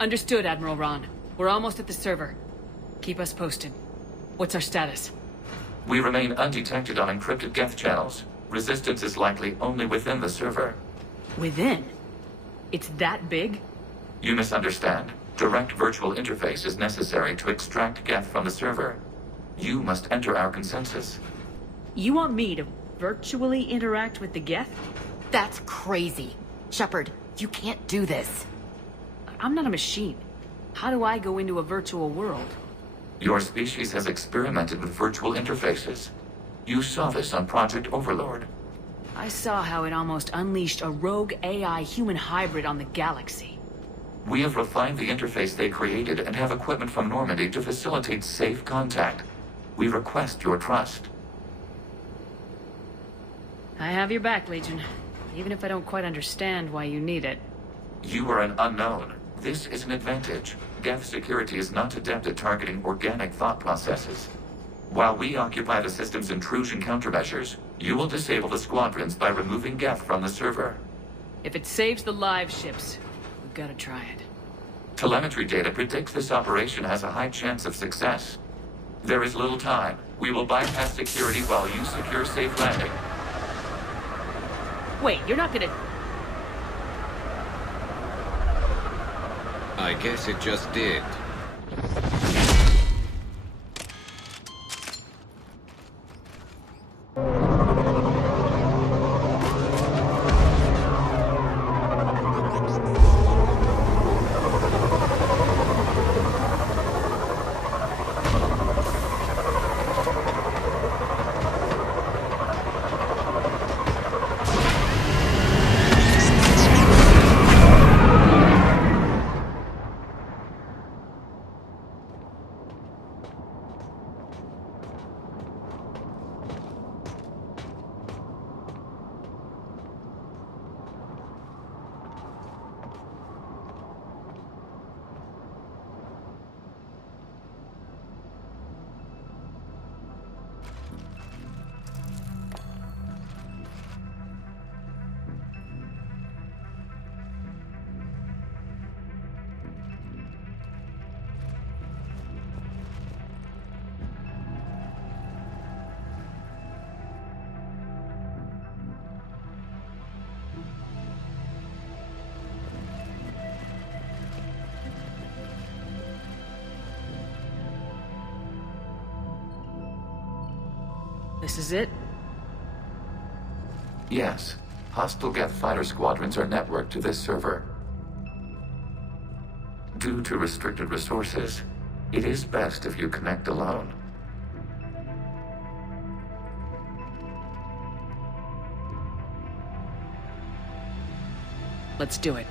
Understood, Admiral Ron. We're almost at the server. Keep us posted. What's our status? We remain undetected on encrypted Geth channels. Resistance is likely only within the server. Within? It's that big? You misunderstand. Direct virtual interface is necessary to extract Geth from the server. You must enter our consensus. You want me to virtually interact with the Geth? That's crazy. Shepard, you can't do this. I'm not a machine. How do I go into a virtual world? Your species has experimented with virtual interfaces. You saw this on Project Overlord. I saw how it almost unleashed a rogue AI human hybrid on the galaxy. We have refined the interface they created and have equipment from Normandy to facilitate safe contact. We request your trust. I have your back, Legion. Even if I don't quite understand why you need it. You are an unknown. This is an advantage. Geth security is not adept at targeting organic thought processes. While we occupy the system's intrusion countermeasures, you will disable the Squadrons by removing Geth from the server. If it saves the live ships, we've got to try it. Telemetry data predicts this operation has a high chance of success. There is little time. We will bypass security while you secure safe landing. Wait, you're not gonna... I guess it just did. This is it? Yes. Hostile Geth fighter squadrons are networked to this server. Due to restricted resources, it is best if you connect alone. Let's do it.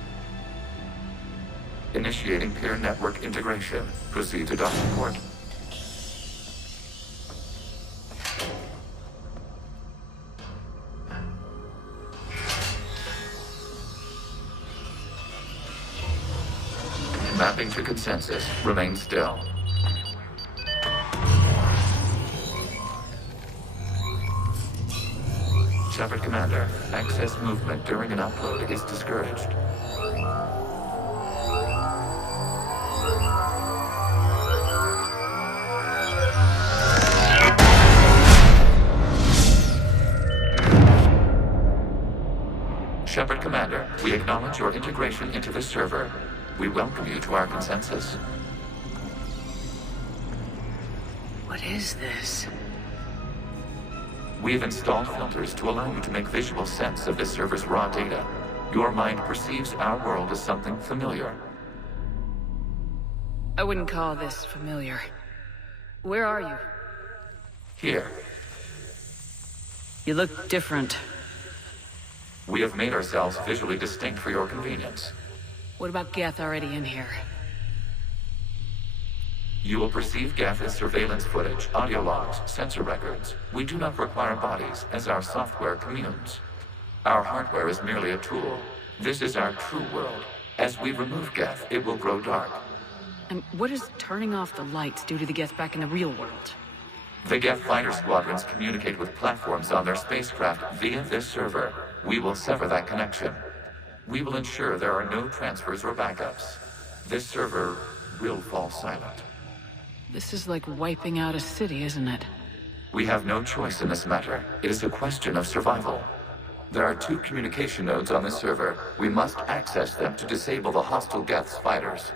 Initiating peer network integration. Proceed to docking port. Mapping to consensus. Remain still. Shepard Commander, access movement during an upload is discouraged. Shepard Commander, we acknowledge your integration into the server. We welcome you to our consensus. What is this? We have installed filters to allow you to make visual sense of this server's raw data. Your mind perceives our world as something familiar. I wouldn't call this familiar. Where are you? Here, You look different. we have made ourselves visually distinct for your convenience. What about Geth already in here? You will perceive Geth as surveillance footage, audio logs, sensor records. We do not require bodies, as our software communes. Our hardware is merely a tool. This is our true world. As we remove Geth, it will grow dark. And what does turning off the lights do to the Geth back in the real world? The Geth fighter squadrons communicate with platforms on their spacecraft via this server. We will sever that connection. We will ensure there are no transfers or backups. This server will fall silent. This is like wiping out a city, isn't it? We have no choice in this matter. It is a question of survival. There are 2 communication nodes on this server. We must access them to disable the hostile Geth's fighters.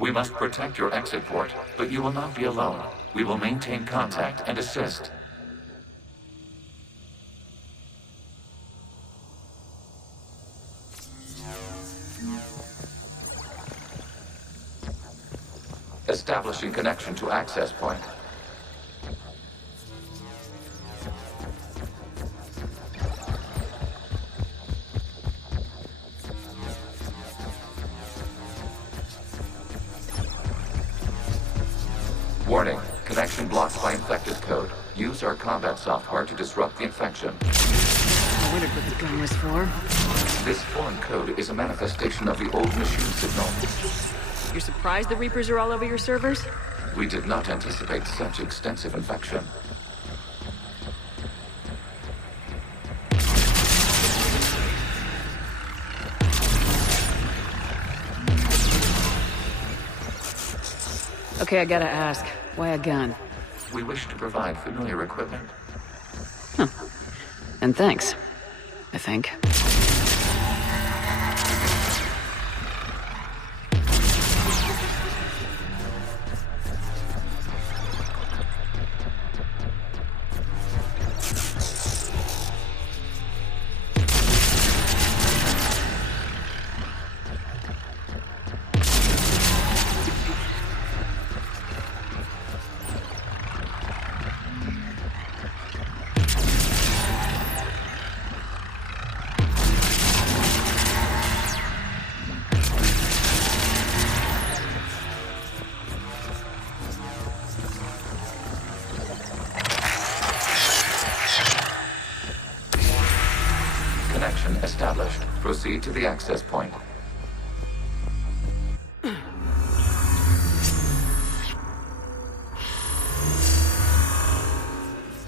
We must protect your exit port, but you will not be alone. We will maintain contact and assist. Establishing connection to access point. Warning, connection blocked by infected code. Use our combat software to disrupt the infection. I wondered what the gun was for. This foreign code is a manifestation of the old machine signal. You're surprised the Reapers are all over your servers? We did not anticipate such extensive infection. Okay, I gotta ask. Why a gun? We wish to provide familiar equipment. And thanks. I think. Connection established. Proceed to the access point.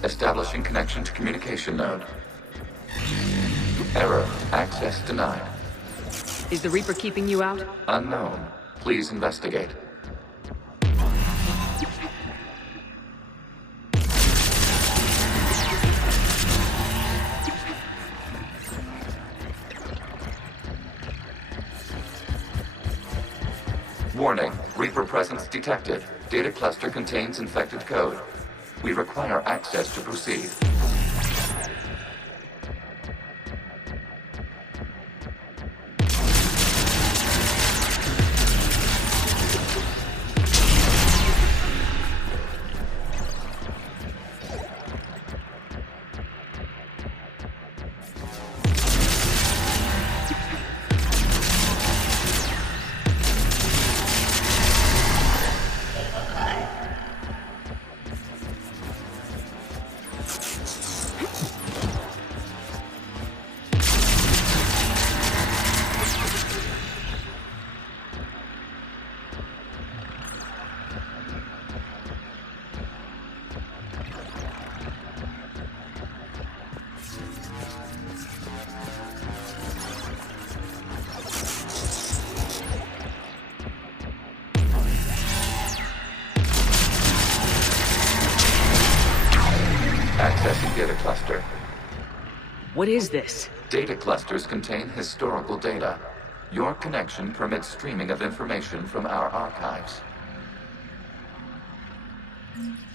Establishing connection to communication node. Error. Access denied. Is the Reaper keeping you out? Unknown. Please investigate. Warning. Reaper presence detected. Data cluster contains infected code. We require access to proceed. Accessing data cluster. What is this? Data clusters contain historical data. Your connection permits streaming of information from our archives.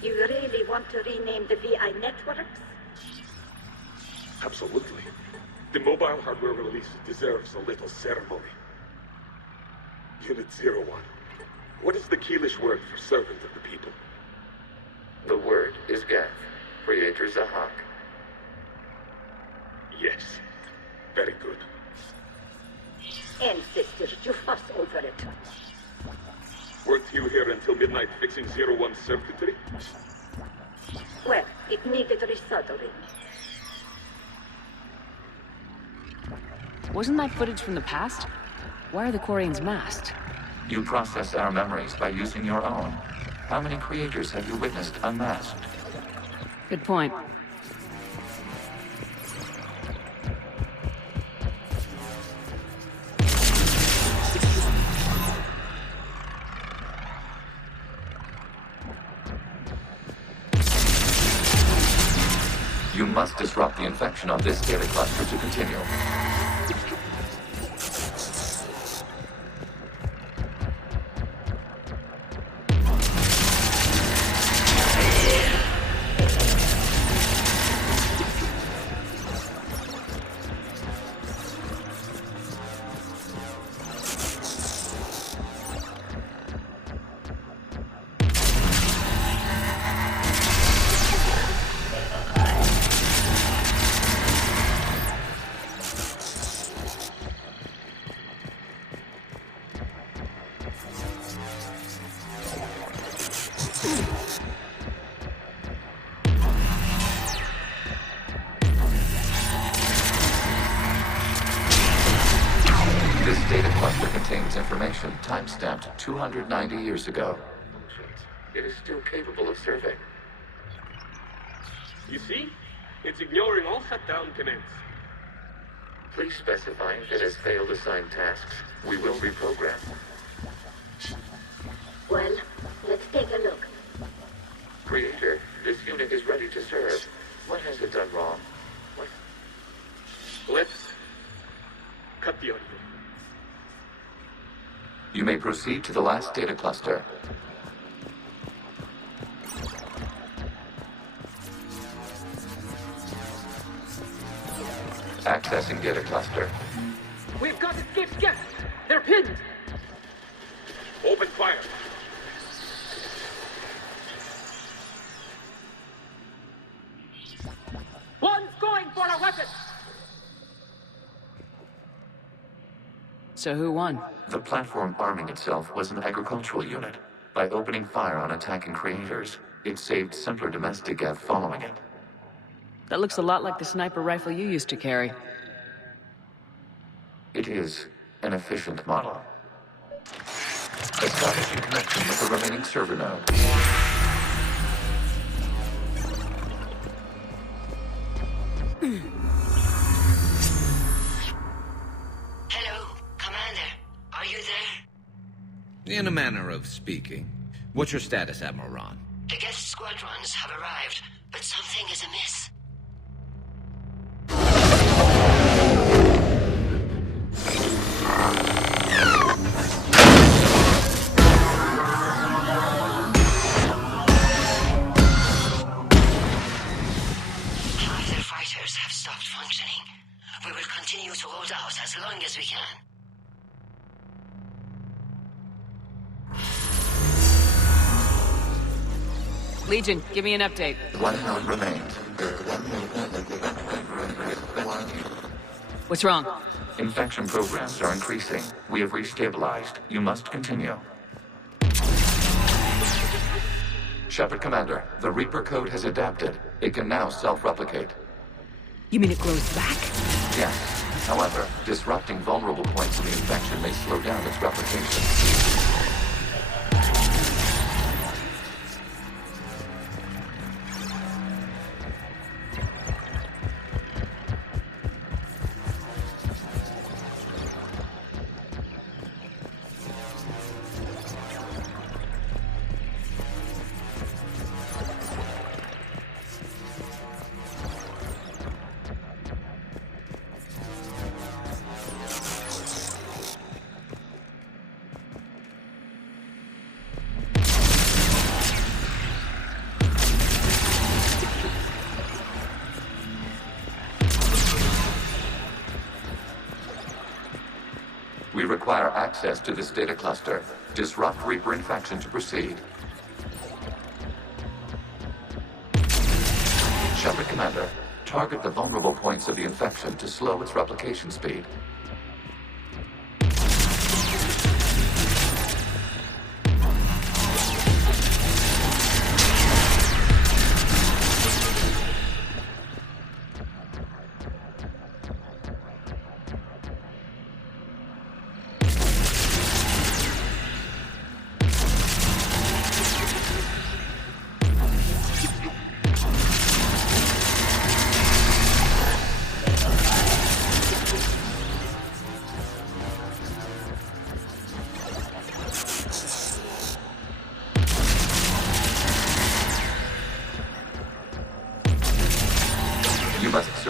You really want to rename the VI networks? Absolutely. The mobile hardware release deserves a little ceremony. Unit 01. What is the Keelish word for servant of the people? The word is Geth. Creator Zahak. Yes. Very good. Ancestors, you fuss over it. Weren't you here until midnight fixing 01's circuitry? Well, it needed resoldering. Wasn't that footage from the past? Why are the Quarians masked? You process our memories by using your own. How many creators have you witnessed unmasked? Good point. You must disrupt the infection on this data cluster to continue. This data cluster contains information time-stamped 290 years ago. It is still capable of serving. You see? It's ignoring all shutdown commands. Please specify if it has failed assigned tasks. We will reprogram. Well, let's take a look. Creator, this unit is ready to serve. What has it done wrong? What? Let's cut the audio. You may proceed to the last data cluster. Accessing data cluster. We've got escaped Geth! They're pinned! Open fire. One's going for a weapon! So who won? The platform arming itself was an agricultural unit. By opening fire on attacking creators, it saved simpler domestic Geth following it. That looks a lot like the sniper rifle you used to carry. It is an efficient model. Establishing connection with the remaining server node. Hello, Commander. Are you there? In a manner of speaking. What's your status, Admiral Ron? The Geth Squadrons have arrived, but something is amiss. Half their fighters have stopped functioning. We will continue to hold out as long as we can. Legion, give me an update. One node remains. What's wrong? Infection programs are increasing. We have restabilized. You must continue. Shepard Commander, the Reaper code has adapted. It can now self-replicate. You mean it grows back? Yes. However, disrupting vulnerable points of the infection may slow down its replication. We require access to this data cluster. Disrupt Reaper infection to proceed. Shepard Commander, target the vulnerable points of the infection to slow its replication speed.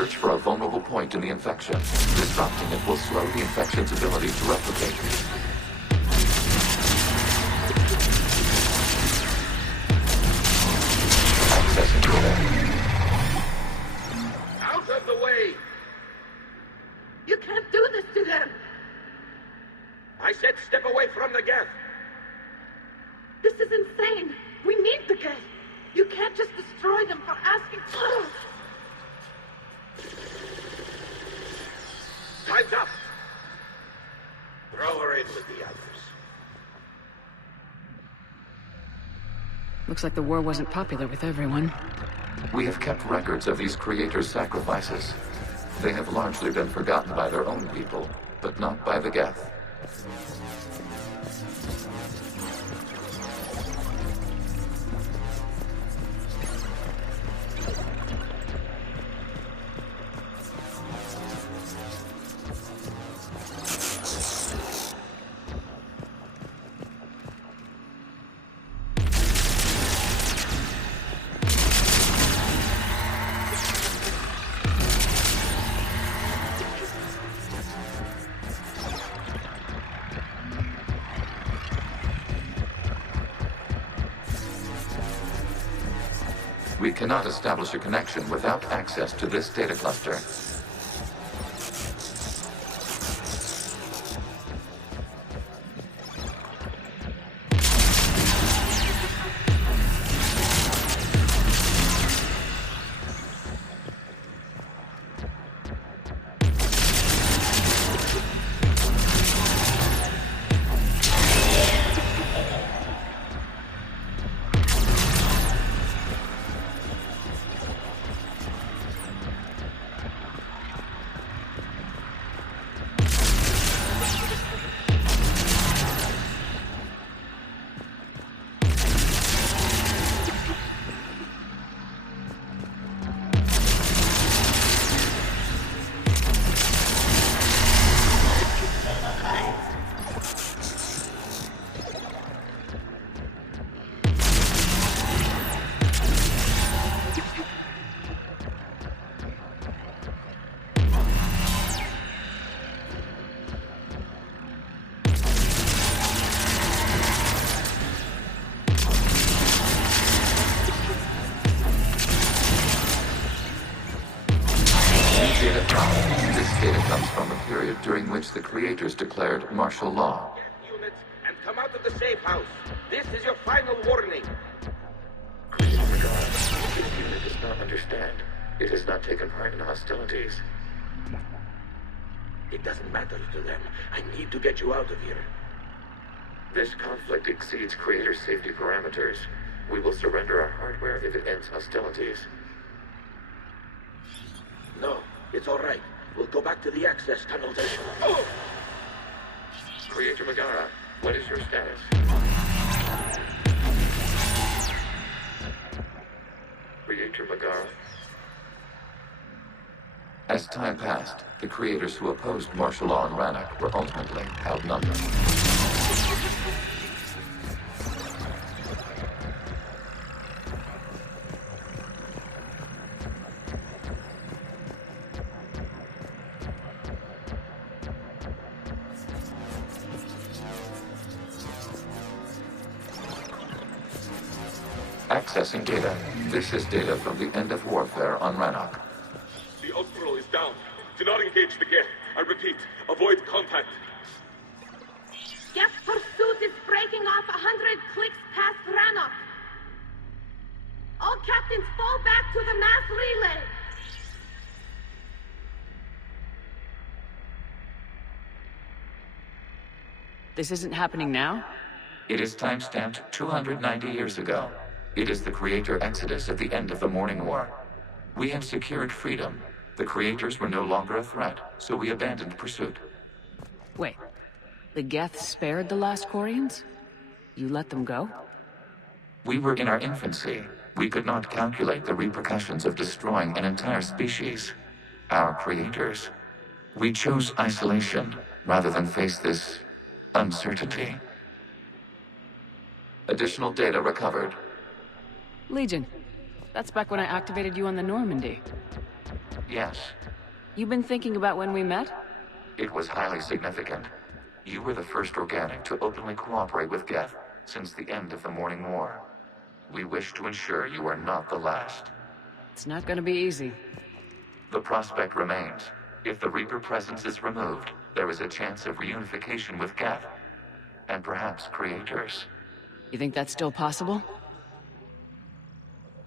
search for a vulnerable point in the infection. Disrupting it will slow the infection's ability to replicate. Accessing data. Out of the way! You can't do this to them! I said step away from the Geth! This is insane! We need the Geth! You can't just destroy them for asking... Time's up! Throw her in with the others. Looks like the war wasn't popular with everyone. We have kept records of these creators' sacrifices. They have largely been forgotten by their own people, but not by the Geth. We cannot establish a connection without access to this data cluster. This data comes from a period during which the creators declared martial law. Get units and come out of the safe house. This is your final warning. This unit does not understand. It has not taken part in hostilities. It doesn't matter to them. I need to get you out of here. This conflict exceeds creator safety parameters. We will surrender our hardware if it ends hostilities. No, it's all right. We'll go back to the access tunnels and... Oh! Creator Megara, what is your status? Creator Megara? As time passed, the creators who opposed martial law in Rannoch were ultimately outnumbered. Accessing data. This is data from the end of warfare on Rannoch. The Austral is down. Do not engage the Geth. I repeat, avoid contact. Geth pursuit is breaking off 100 clicks past Rannoch. All captains fall back to the mass relay. This isn't happening now? It is timestamped 290 years ago. It is the creator exodus at the end of the Morning War. We had secured freedom. The creators were no longer a threat, so we abandoned pursuit. Wait. The Geth spared the last Quarians? You let them go? We were in our infancy. We could not calculate the repercussions of destroying an entire species. Our creators. We chose isolation rather than face this uncertainty. Additional data recovered. Legion. That's back when I activated you on the Normandy. Yes, You been thinking about when we met? it was highly significant. You were the first organic to openly cooperate with Geth since the end of the Morning War. We wish to ensure you are not the last. It's not gonna be easy. The prospect remains. If the Reaper presence is removed, there is a chance of reunification with Geth, and perhaps creators. You think that's still possible?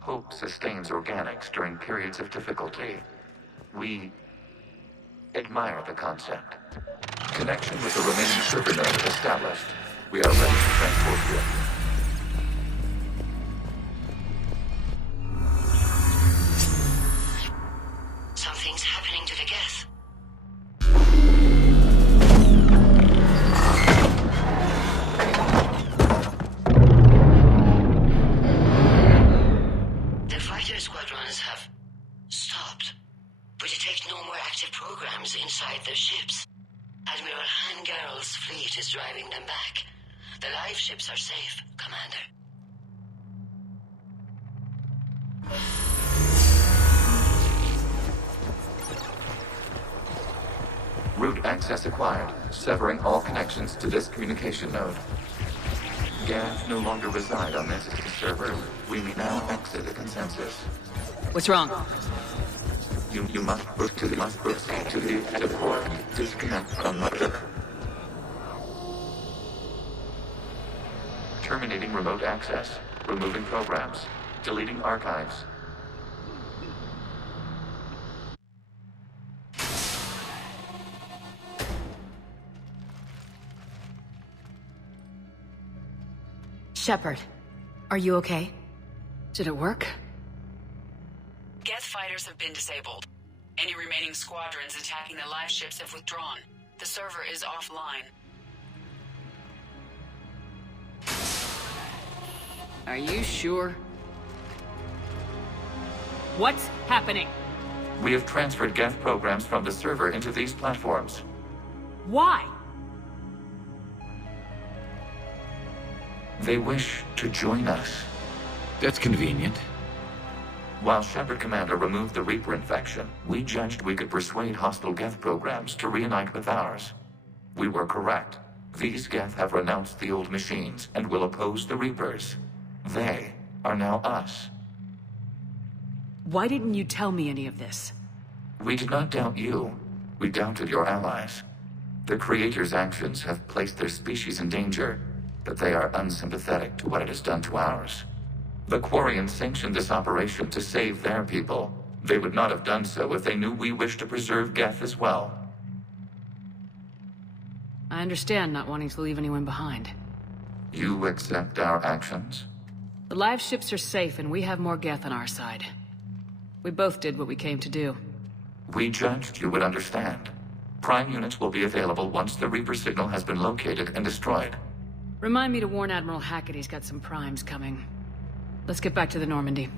Hope sustains organics during periods of difficulty. We admire the concept. Connection with the remaining server node established. We are ready to transport you. Something's happening to the Geth. The fighter squadrons have stopped. We detect no more active programs inside their ships. Admiral Hangarl's fleet is driving them back. The live ships are safe, Commander. Route access acquired, severing all connections to this communication node. Geth no longer reside on this server. We may now exit the consensus. What's wrong? You must proceed to the active port. Disconnect from mother. Terminating remote access. Removing programs. Deleting archives. Shepard, are you okay? Did it work? Geth fighters have been disabled. Any remaining squadrons attacking the live ships have withdrawn. The server is offline. Are you sure? What's happening? We have transferred Geth programs from the server into these platforms. Why? They wish to join us. That's convenient. While Shepard Commander removed the Reaper infection, we judged we could persuade hostile Geth programs to reunite with ours. We were correct. These Geth have renounced the old machines and will oppose the Reapers. They are now us. Why didn't you tell me any of this? We did not doubt you. We doubted your allies. The Creator's actions have placed their species in danger, but they are unsympathetic to what it has done to ours. The Quarians sanctioned this operation to save their people. They would not have done so if they knew we wished to preserve Geth as well. I understand not wanting to leave anyone behind. You accept our actions? The live ships are safe and we have more Geth on our side. We both did what we came to do. We judged you would understand. Prime units will be available once the Reaper signal has been located and destroyed. Remind me to warn Admiral Hackett he's got some primes coming. Let's get back to the Normandy.